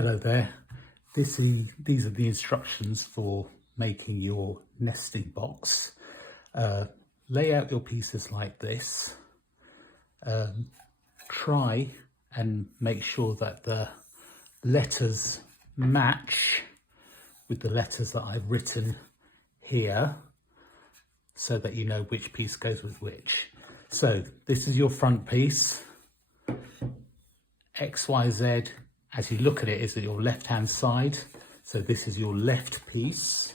Hello there. These are the instructions for making your nesting box. Lay out your pieces like this. Try and make sure that the letters match with the letters that I've written here, so that you know which piece goes with which. So this is your front piece. XYZ, as you look at it, is at your left hand side. So this is your left piece.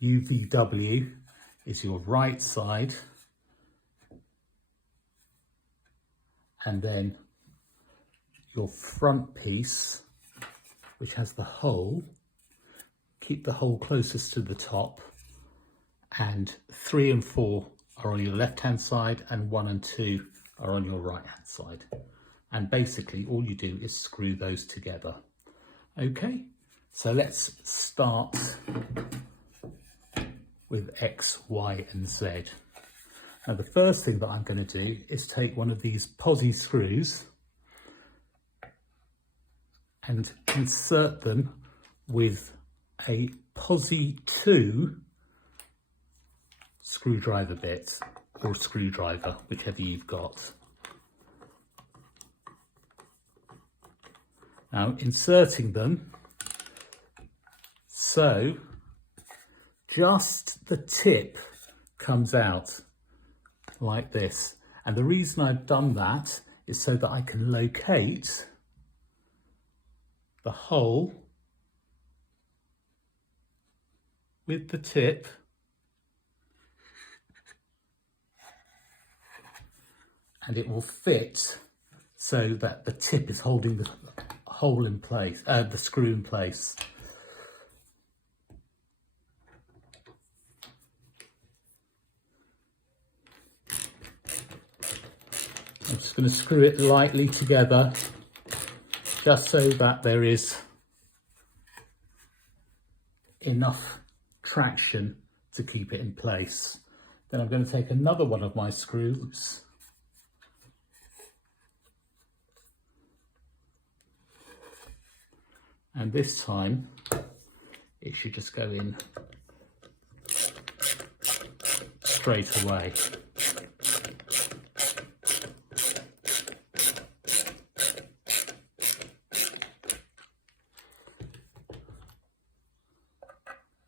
UVW is your right side. And then your front piece, which has the hole, keep the hole closest to the top, and 3 and 4 are on your left hand side and 1 and 2 are on your right hand side. And basically all you do is screw those together. Okay, so let's start with X, Y and Z. Now the first thing that I'm going to do is take one of these posi screws and insert them with a posi 2 screwdriver bit, or screwdriver, whichever you've got. Now inserting them, so just the tip comes out like this. And the reason I've done that is so that I can locate the hole with the tip and it will fit so that the tip is holding the hole in place, the screw in place. I'm just going to screw it lightly together, just so that there is enough traction to keep it in place. Then I'm going to take another one of my screws and this time it should just go in straight away.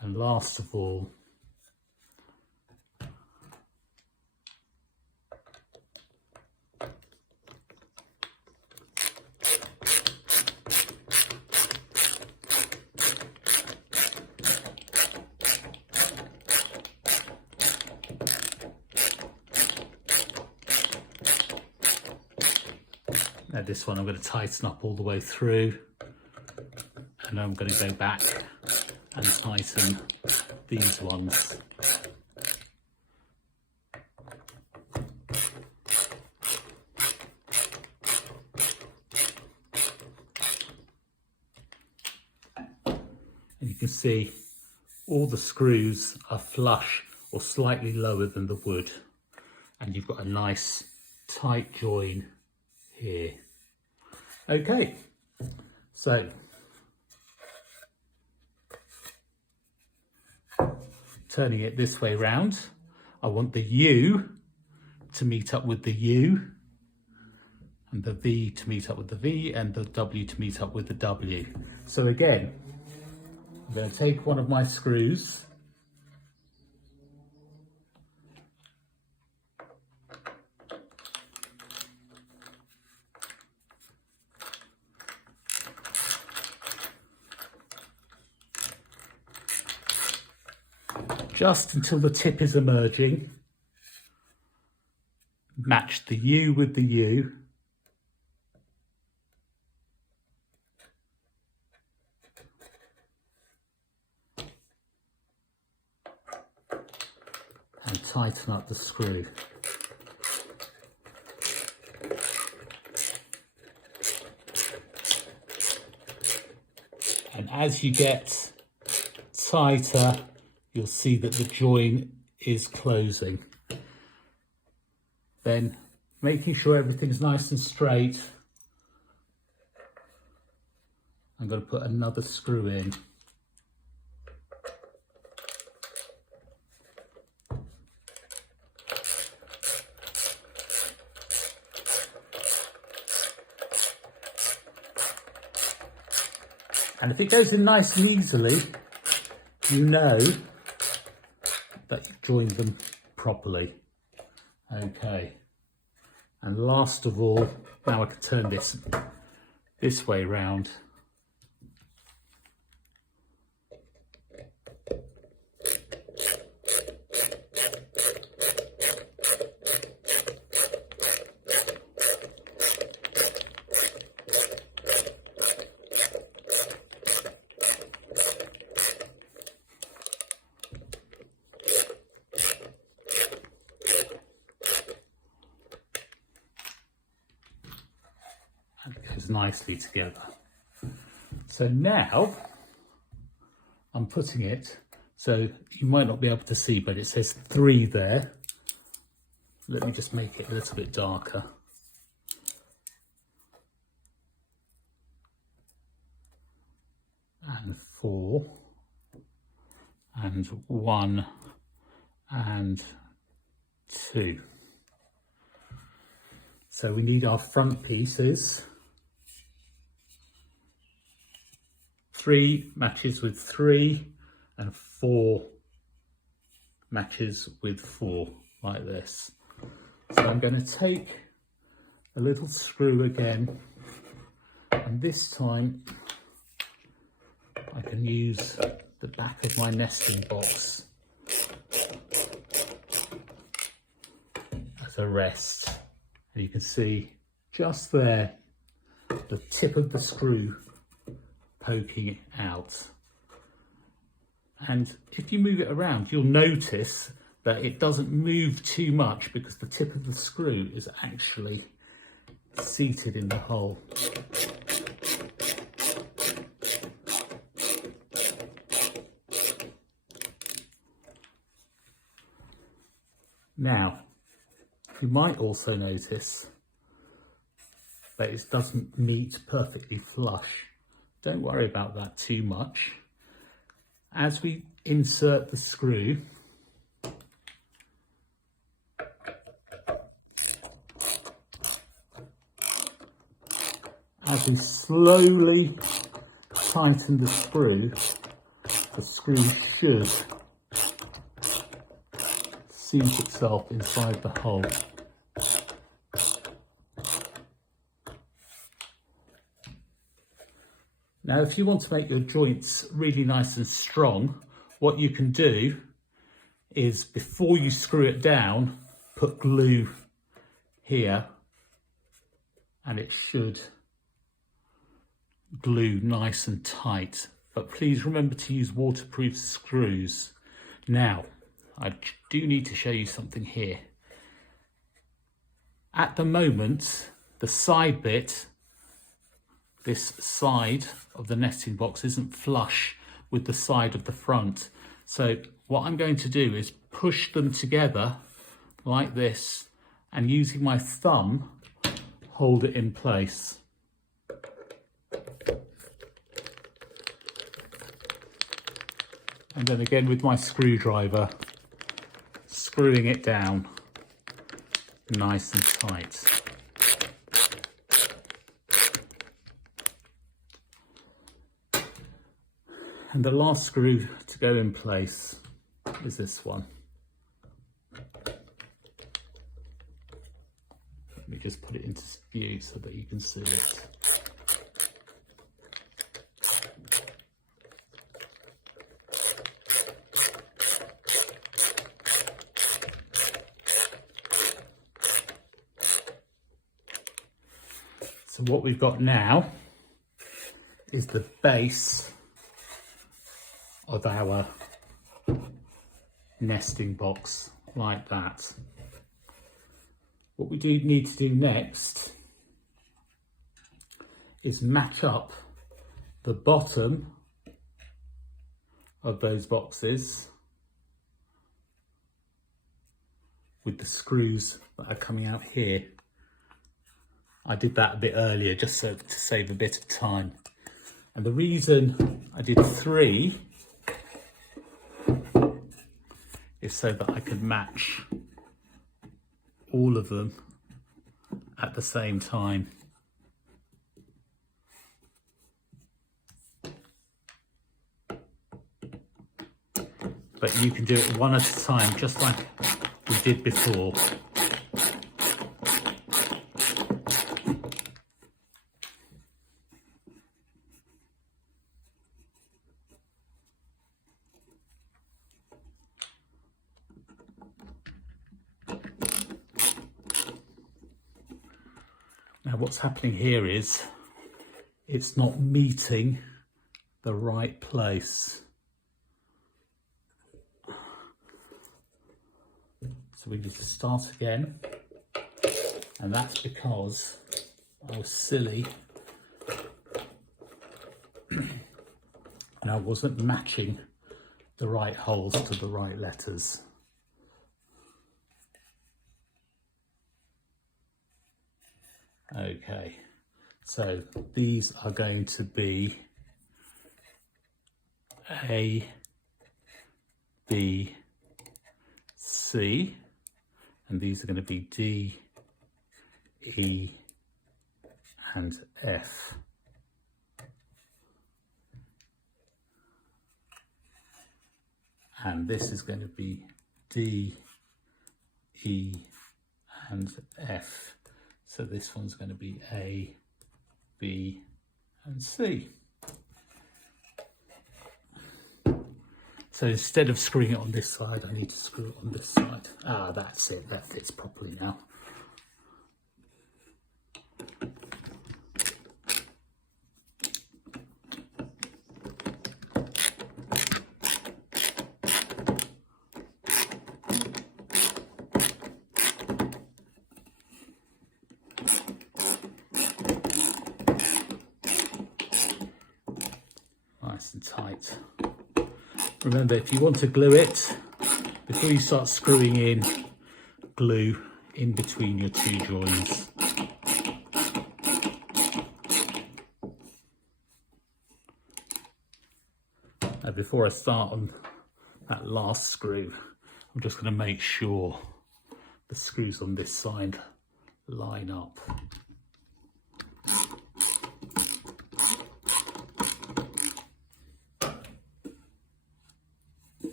And last of all, now this one I'm going to tighten up all the way through, and I'm going to go back and tighten these ones. And you can see all the screws are flush or slightly lower than the wood, and you've got a nice tight join here. Okay, so turning it this way round, I want the U to meet up with the U, and the V to meet up with the V, and the W to meet up with the W. So again, I'm going to take one of my screws just until the tip is emerging, match the U with the U, and tighten up the screw. And as you get tighter, you'll see that the join is closing. Then making sure everything's nice and straight, I'm going to put another screw in. And if it goes in nice and easily, you know that you've joined them properly. Okay. And last of all, now I can turn this way round. And it goes nicely together. So now I'm putting it, so you might not be able to see, but it says 3 there. Let me just make it a little bit darker. And 4, and 1, and 2. So we need our front pieces. 3 matches with 3 and 4 matches with 4, like this. So I'm going to take a little screw again, and this time I can use the back of my nesting box as a rest. And you can see just there the tip of the screw poking out. And if you move it around, you'll notice that it doesn't move too much because the tip of the screw is actually seated in the hole. Now, you might also notice that it doesn't meet perfectly flush. Don't worry about that too much. As we insert the screw, as we slowly tighten the screw should seat itself inside the hole. Now, if you want to make your joints really nice and strong, what you can do is, before you screw it down, put glue here, and it should glue nice and tight. But please remember to use waterproof screws. Now, I do need to show you something here. At the moment, the side bit, this side of the nesting box, isn't flush with the side of the front. So what I'm going to do is push them together like this, and using my thumb, hold it in place. And then again with my screwdriver, screwing it down nice and tight. And the last screw to go in place is this one. Let me just put it into view so that you can see it. So what we've got now is the base of our nesting box, like that. What we do need to do next is match up the bottom of those boxes with the screws that are coming out here. I did that a bit earlier just so to save a bit of time. And the reason I did 3 is so that I could match all of them at the same time. But you can do it one at a time, just like we did before. Now what's happening here is it's not meeting the right place. So we need to start again, and that's because I was silly and I wasn't matching the right holes to the right letters. Okay, so these are going to be A, B, C, and these are going to be D, E, and F. And this is going to be D, E, and F. So this one's going to be A, B, and C. So instead of screwing it on this side, I need to screw it on this side. Ah, that's it. That fits properly now. Nice and tight. Remember, if you want to glue it, before you start screwing in, glue in between your 2 joins. Now, before I start on that last screw, I'm just going to make sure the screws on this side line up.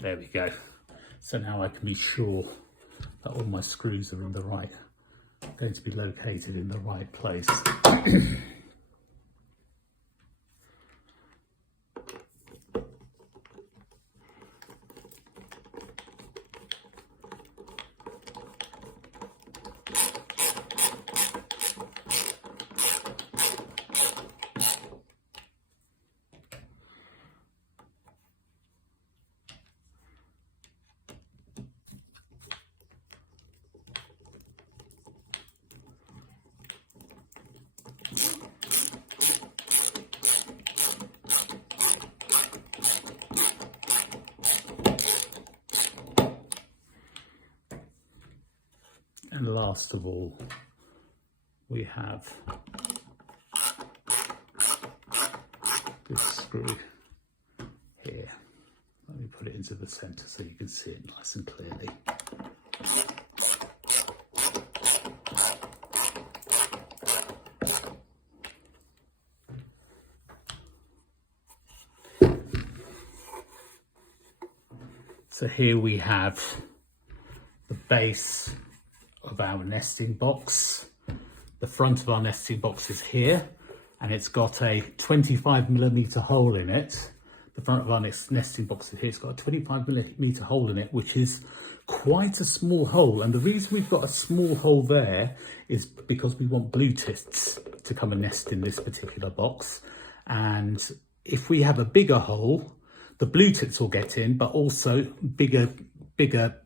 There we go. So now I can be sure that all my screws are in the right, going to be located in the right place. And last of all, we have this screw here. Let me put it into the center so you can see it nice and clearly. So here we have the base of our nesting box. The front of our nesting box is here, and it's got a 25mm hole in it. The front of our nesting box is here. It's got a 25mm hole in it, which is quite a small hole. And the reason we've got a small hole there is because we want blue tits to come and nest in this particular box. And if we have a bigger hole, the blue tits will get in, but also bigger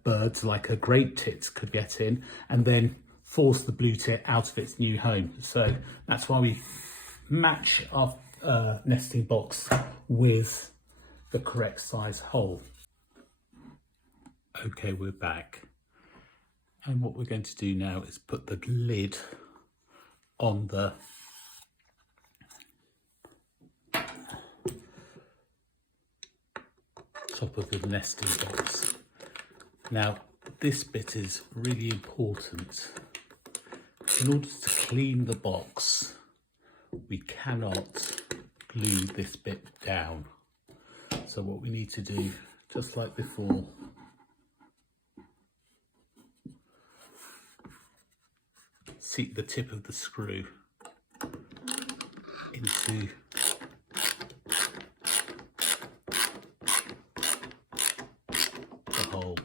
birds like a grape tit could get in and then force the blue tit out of its new home. So that's why we match our nesting box with the correct size hole. Okay, we're back. And what we're going to do now is put the lid on the top of the nesting box. Now, this bit is really important. In order to clean the box, we cannot glue this bit down. So what we need to do, just like before, seat the tip of the screw into the hole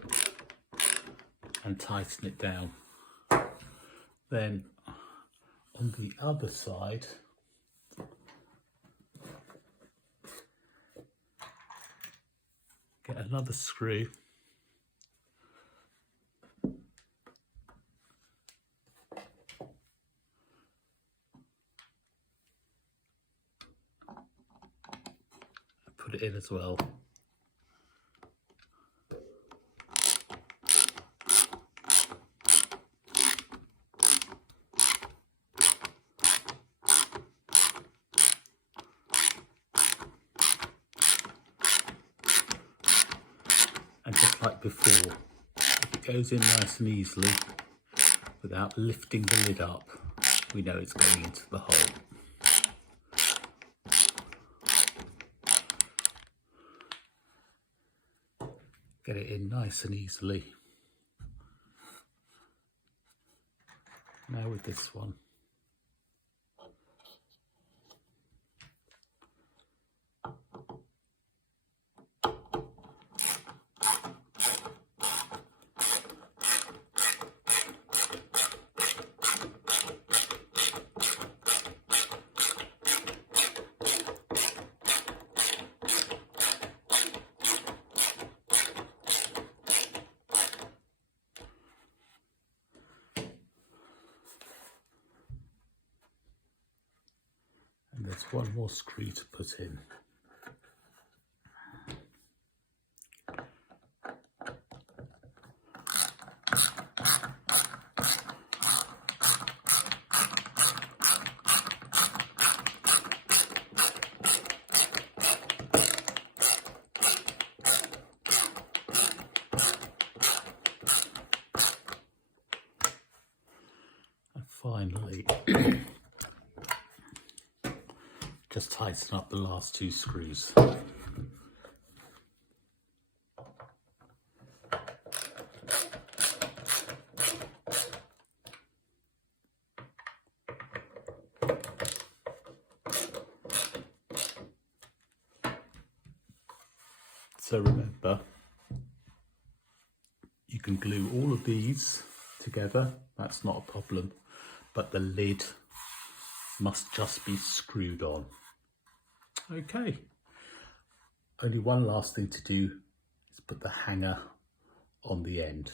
and tighten it down. Then on the other side, get another screw and put it in as well. And just like before, if it goes in nice and easily without lifting the lid up, we know it's going into the hole. Get it in nice and easily. Now with this one. And there's one more screw to put in. And finally, just tighten up the last two screws. So remember, you can glue all of these together, that's not a problem, but the lid must just be screwed on. Okay, only one last thing to do is put the hanger on the end,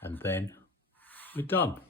and then we're done.